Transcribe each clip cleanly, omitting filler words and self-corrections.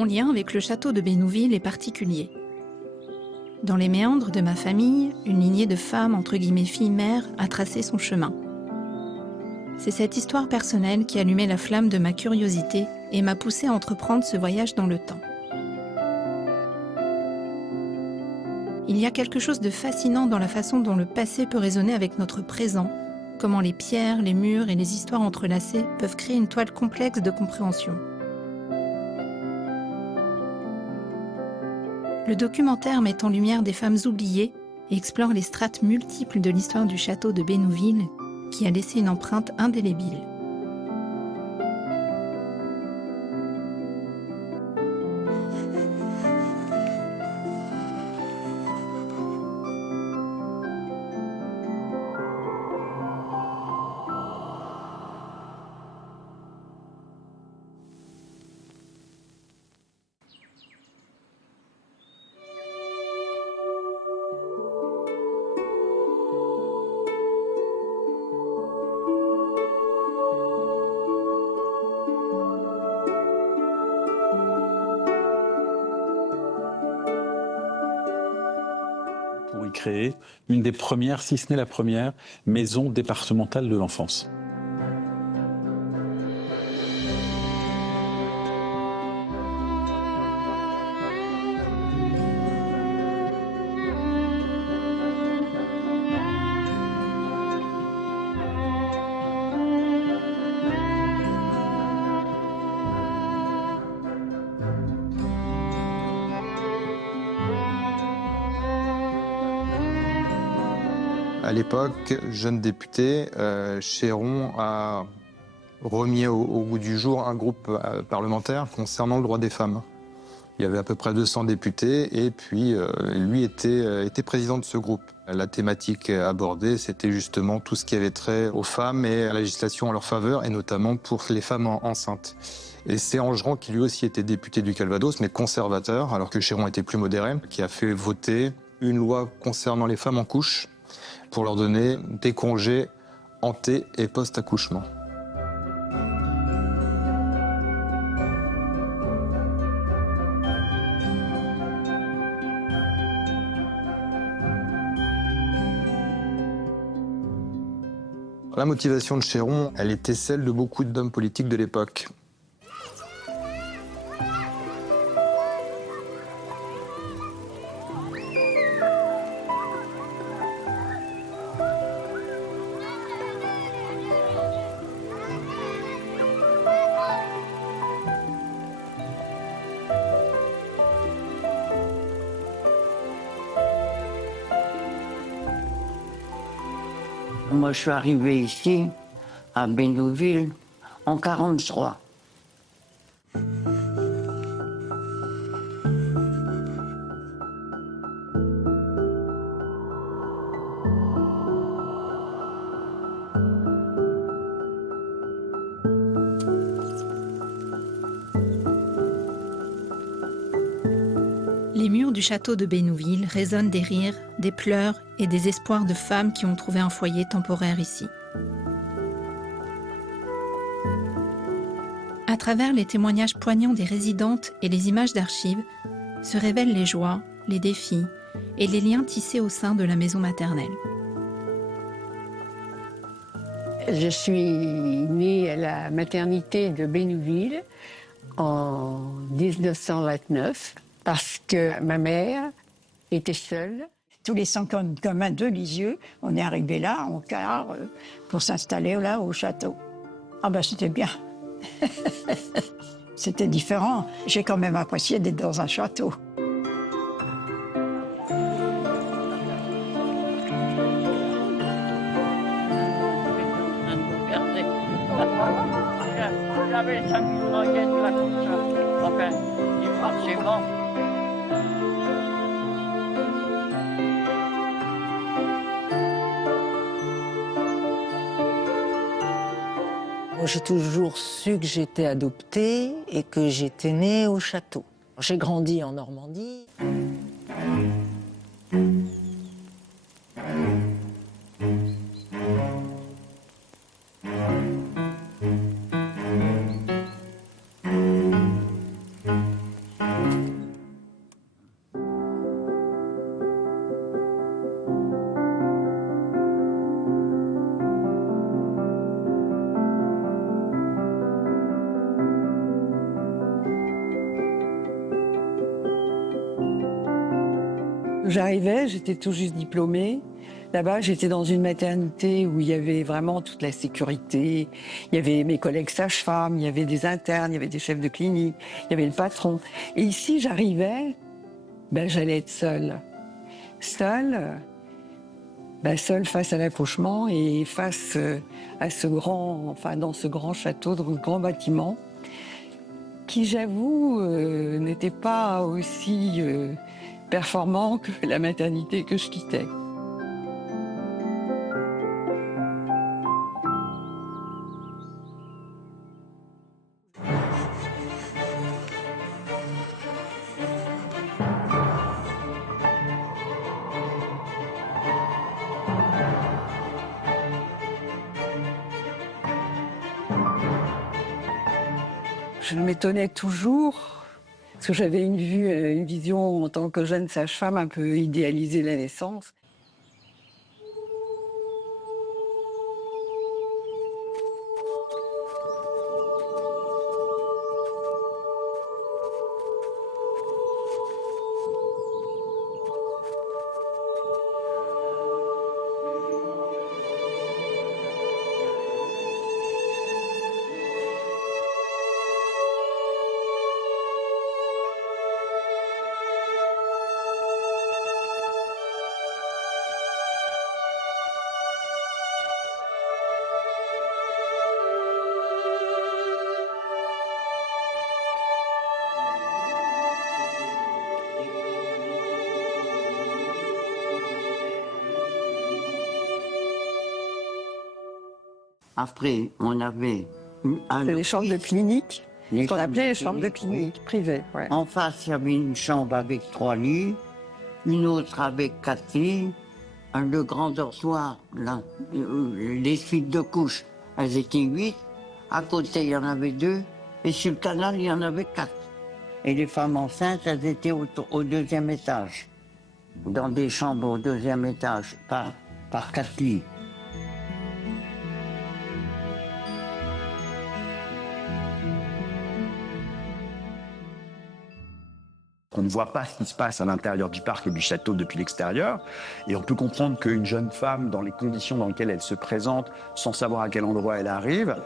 Mon lien avec le château de Bénouville est particulier. Dans les méandres de ma famille, une lignée de femmes entre guillemets filles-mères a tracé son chemin. C'est cette histoire personnelle qui allumait la flamme de ma curiosité et m'a poussée à entreprendre ce voyage dans le temps. Il y a quelque chose de fascinant dans la façon dont le passé peut résonner avec notre présent, comment les pierres, les murs et les histoires entrelacées peuvent créer une toile complexe de compréhension. Le documentaire met en lumière des femmes oubliées et explore les strates multiples de l'histoire du château de Bénouville qui a laissé une empreinte indélébile. Pour y créer une des premières, si ce n'est la première, maison départementale de l'enfance. À l'époque, jeune député, Chéron a remis au goût du jour un groupe parlementaire concernant le droit des femmes. Il y avait à peu près 200 députés et puis lui était président de ce groupe. La thématique abordée, c'était justement tout ce qui avait trait aux femmes et à la législation en leur faveur, et notamment pour les femmes enceintes. Et c'est Angeran, qui lui aussi était député du Calvados, mais conservateur, alors que Chéron était plus modéré, qui a fait voter une loi concernant les femmes en couche pour leur donner des congés anté- et post-accouchement. La motivation de Chéron, elle était celle de beaucoup d'hommes politiques de l'époque. Moi, je suis arrivée ici, à Bénouville, en 1943. Les murs du château de Bénouville résonnent des rires, des pleurs et des espoirs de femmes qui ont trouvé un foyer temporaire ici. À travers les témoignages poignants des résidentes et les images d'archives, se révèlent les joies, les défis et les liens tissés au sein de la maison maternelle. Je suis née à la maternité de Bénouville en 1929 parce que ma mère était seule. Tous les 5 ans communs de Lisieux, on est arrivé là en car pour s'installer là au château. Ah ben c'était bien. C'était différent. J'ai quand même apprécié d'être dans un château. J'avais 5 000 languettes là comme ça. Enfin, forcément. J'ai toujours su que j'étais adoptée et que j'étais née au château. J'ai grandi en Normandie. J'arrivais, j'étais tout juste diplômée. Là-bas, j'étais dans une maternité où il y avait vraiment toute la sécurité. Il y avait mes collègues sages-femmes, il y avait des internes, il y avait des chefs de clinique, il y avait le patron. Et ici, j'arrivais, j'allais être seule. Seule, seule face à l'accouchement et face à dans ce grand château, dans ce grand bâtiment, qui, j'avoue, n'était pas aussi performant que la maternité que je quittais. Je m'étonnais toujours, parce que j'avais une vision en tant que jeune sage-femme un peu idéalisée de la naissance. Après, on avait... C'est les chambres de clinique, ce qu'on appelait les chambres de clinique privées. Ouais. En face, il y avait une chambre avec 3 lits, une autre avec 4 lits, le grand dortoir, là, les suites de couches, elles étaient 8. À côté, il y en avait 2, et sur le canal, il y en avait 4. Et les femmes enceintes, elles étaient au 2e étage, dans des chambres au 2e étage, par 4 lits. On ne voit pas ce qui se passe à l'intérieur du parc et du château depuis l'extérieur. Et on peut comprendre qu'une jeune femme, dans les conditions dans lesquelles elle se présente, sans savoir à quel endroit elle arrive,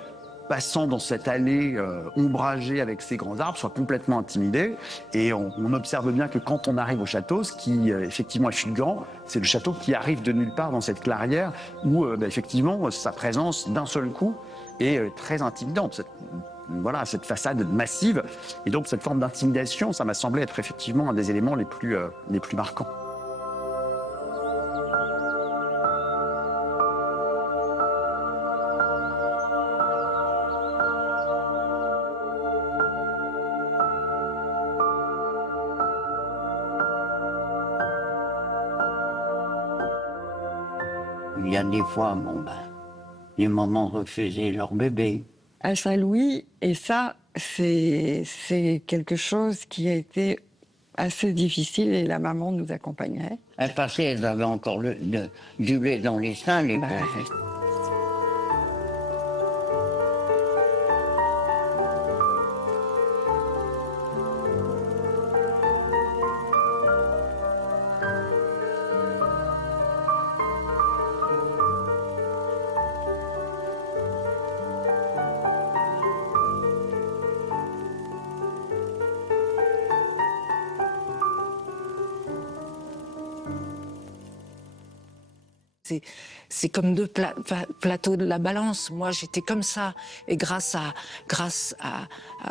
passant dans cette allée ombragée avec ces grands arbres, soit complètement intimidée. Et on observe bien que quand on arrive au château, ce qui effectivement est fulgurant, c'est le château qui arrive de nulle part dans cette clairière où effectivement sa présence d'un seul coup est très intimidante. Voilà, cette façade massive. Et donc cette forme d'intimidation, ça m'a semblé être effectivement un des éléments les plus marquants. Il y a des fois, les mamans refusaient leur bébé. À Saint-Louis, et ça, c'est quelque chose qui a été assez difficile et la maman nous accompagnait. Elles passaient, elles avaient encore du lait dans les seins, les pauvres. C'est comme deux plateaux de la balance. Moi, j'étais comme ça. Et grâce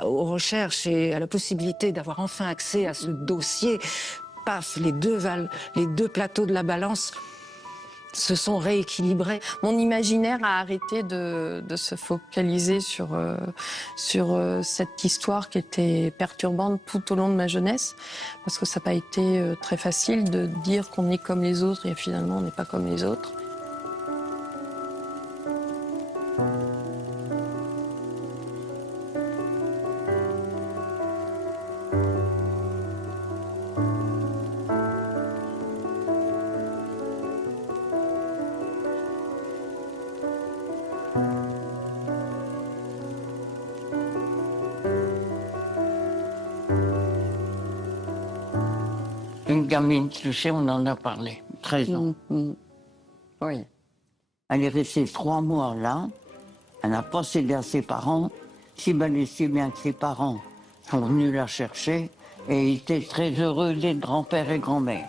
aux recherches et à la possibilité d'avoir enfin accès à ce dossier, paf, les deux plateaux de la balance se sont rééquilibrés. Mon imaginaire a arrêté de se focaliser sur cette histoire qui était perturbante tout au long de ma jeunesse, parce que ça n'a pas été très facile de dire qu'on est comme les autres et finalement on n'est pas comme les autres. Une une gamine, tu sais, on en a parlé, 13 ans. Oui. Elle est restée 3 mois là, elle n'a pas cédé à ses parents, si bien et si bien que ses parents sont venus la chercher et étaient très heureux d'être grand-père et grand-mère.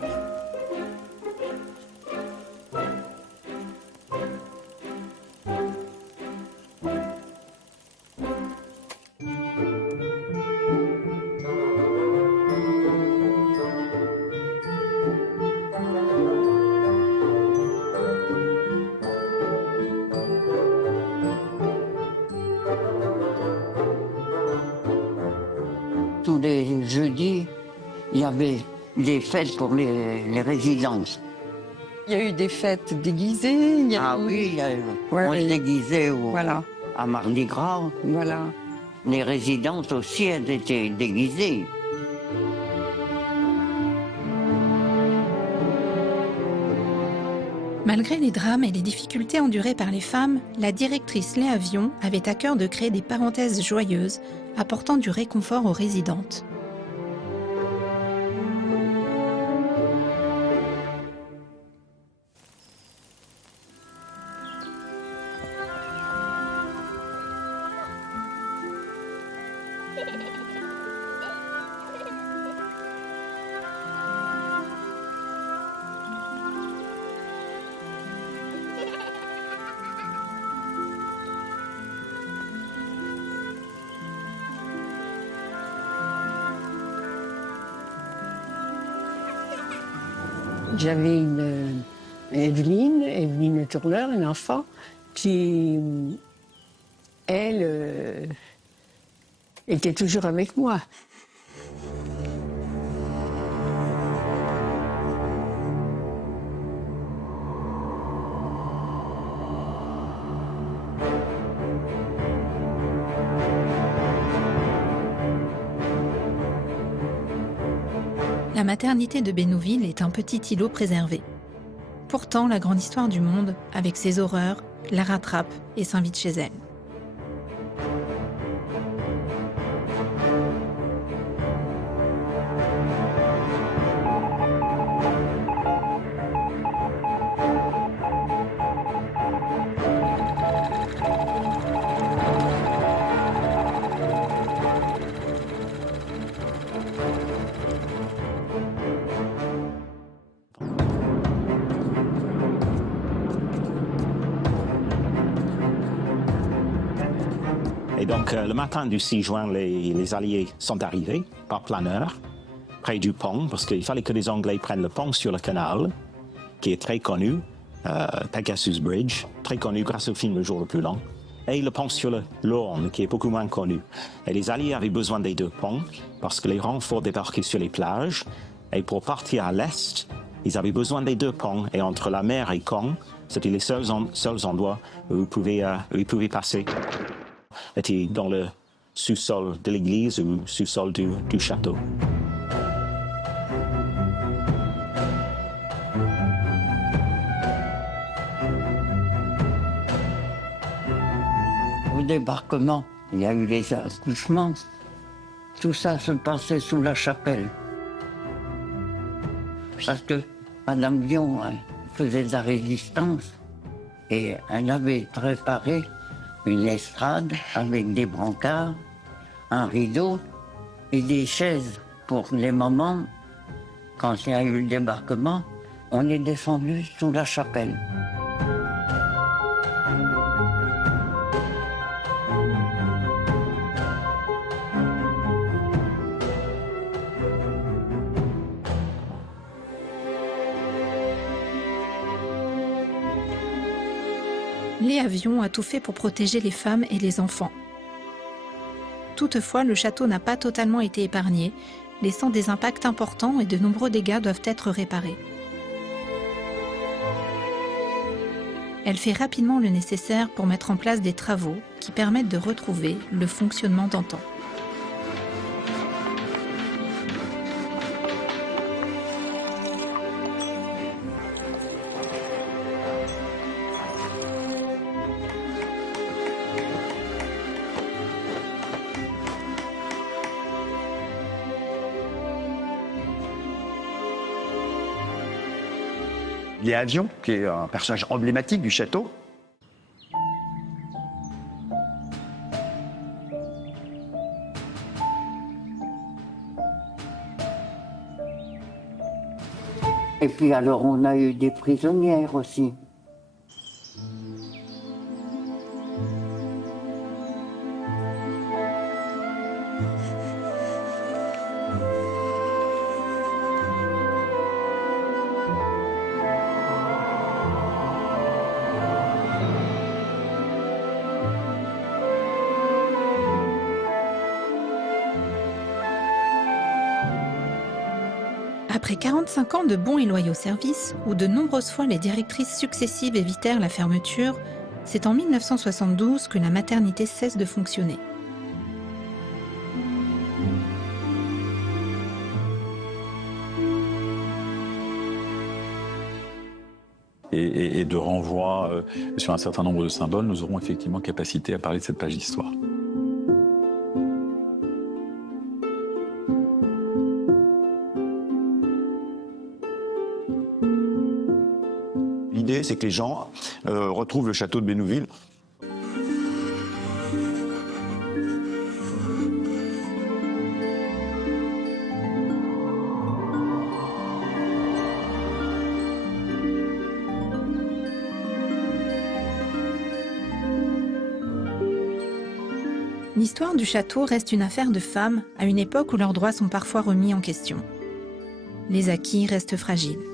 Tous les jeudis, il y avait des fêtes pour les résidences. Il y a eu des fêtes déguisées. Il y a Ah eu... oui, Ouais, on se déguisait Voilà, à Mardi Gras. voilà. Les résidences aussi, elles étaient déguisées. Malgré les drames et les difficultés endurées par les femmes, la directrice Léa Vion avait à cœur de créer des parenthèses joyeuses, apportant du réconfort aux résidentes. J'avais une Evelyne Turner, une enfant, qui, elle, était toujours avec moi. La maternité de Bénouville est un petit îlot préservé. Pourtant, la grande histoire du monde, avec ses horreurs, la rattrape et s'invite chez elle. Et donc, le matin du 6 juin, les Alliés sont arrivés par planeur, près du pont, parce qu'il fallait que les Anglais prennent le pont sur le canal, qui est très connu, Pegasus Bridge, très connu grâce au film Le jour le plus long, et le pont sur le Rhône, qui est beaucoup moins connu. Et les Alliés avaient besoin des deux ponts, parce que les renforts débarquaient sur les plages, et pour partir à l'est, ils avaient besoin des deux ponts, et entre la mer et Caen, c'était les seuls endroits où ils pouvaient passer. Était dans le sous-sol de l'église ou sous-sol du château. Au débarquement, il y a eu les accouchements. Tout ça se passait sous la chapelle. Parce que Madame Vion faisait de la résistance et elle avait préparé une estrade avec des brancards, un rideau et des chaises pour les moments. Quand il y a eu le débarquement, on est descendu sous la chapelle. Léa Vion a tout fait pour protéger les femmes et les enfants. Toutefois, le château n'a pas totalement été épargné, laissant des impacts importants et de nombreux dégâts doivent être réparés. Elle fait rapidement le nécessaire pour mettre en place des travaux qui permettent de retrouver le fonctionnement d'antan. Léa Dion, qui est un personnage emblématique du château. Et puis alors on a eu des prisonnières aussi. Après 45 ans de bons et loyaux services, où de nombreuses fois les directrices successives évitèrent la fermeture, c'est en 1972 que la maternité cesse de fonctionner. Et de renvoi sur un certain nombre de symboles, nous aurons effectivement capacité à parler de cette page d'histoire. L'idée, c'est que les gens retrouvent le château de Bénouville. L'histoire du château reste une affaire de femmes à une époque où leurs droits sont parfois remis en question. Les acquis restent fragiles.